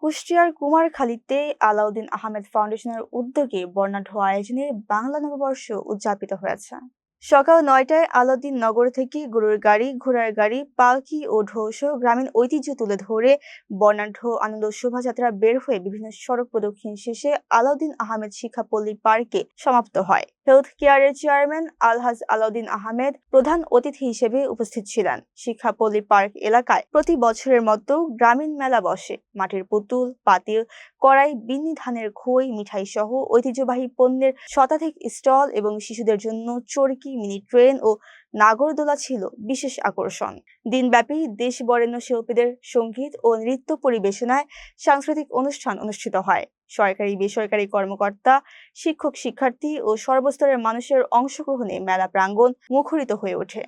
কুষ্টিয়ার কুমারখালীতে আলাউদ্দিন আহমেদ ফাউন্ডেশনের উদ্যোগে বর্ণাঢ্য আয়োজনে বাংলা নববর্ষ উদযাপিত হয়েছে। সকাল ৯টায় আলাউদ্দিন নগর থেকে গরুর গাড়ি, ঘোড়ার গাড়ি, পালকি ও ঢোল-সহ গ্রামীণ ঐতিহ্য তুলে ধরে বর্ণাঢ্য আনন্দ শোভাযাত্রা বের হয়ে বিভিন্ন সড়ক প্রদক্ষিণ শেষে আলাউদ্দিন আহমেদ শিক্ষাপল্লী পার্কে সমাপ্ত হয়। হেলথ কেয়ারের চেয়ারম্যান আলহাজ আলাউদ্দিন আহমেদ প্রধান অতিথি হিসেবে উপস্থিত ছিলেন। শিক্ষাপল্লী পার্ক এলাকায় প্রতি বছরের মতো গ্রামীণ মেলা বসে। মাটির পুতুল, পাতিল, কড়াই, বিন্নি ধানের খই, মিঠাই সহ ঐতিহ্যবাহী পণ্যের শতাধিক স্টল এবং শিশুদের জন্য চরকি, মিনি ট্রেন ও নাগরদোলা ছিল বিশেষ আকর্ষণ। দিনব্যাপী দেশ বরেণ্য শিল্পীদের সঙ্গীত ও নৃত্য পরিবেশনায় সাংস্কৃতিক অনুষ্ঠান অনুষ্ঠিত হয়। সরকারি, বেসরকারি কর্মকর্তা, শিক্ষক, শিক্ষার্থী ও সর্বস্তরের মানুষের অংশগ্রহণে মেলা প্রাঙ্গণ মুখরিত হয়ে ওঠে।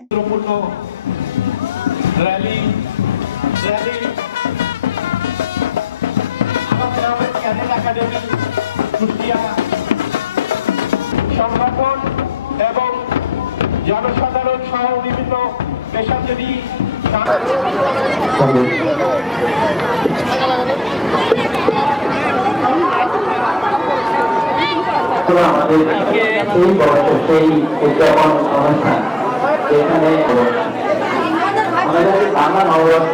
সংগঠন এবং জনসাধারণ সহ বিভিন্ন পেশাজীবী আমাদের সেই বছর সেই উদযাপন অনুষ্ঠান যেখানে আমাদের বাংলা নববর্ষ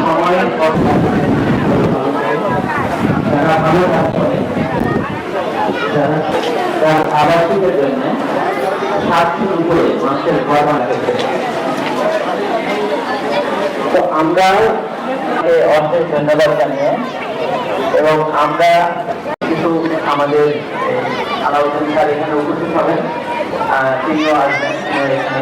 সময়ের যারা ভালো কাজ করে, যারা আবাসিকের জন্য 700 উপরে মানুষের ঘর বানাতে, তো আমরা অশেষ ধন্যবাদ জানিয়ে এবং আমরা কিছু আমাদের আলাউদ্দিন স্যার এখানে উপস্থিত হবেন, তিনিও আসবেন এখানে।